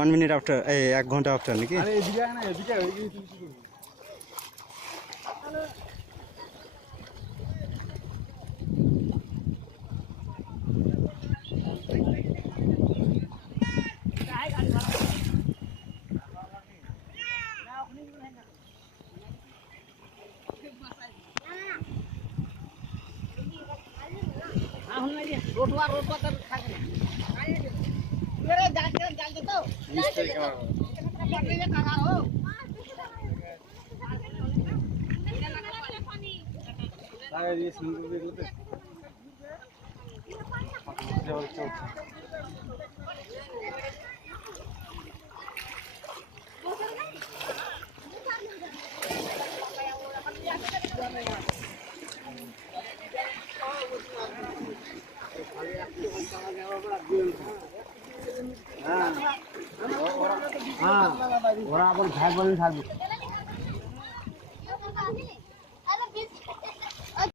1 minute after, এই 1 ঘন্টা after নাকি? আরে এদিকে না, এদিকে ওরা আবার ভাগ বলে থাকবে।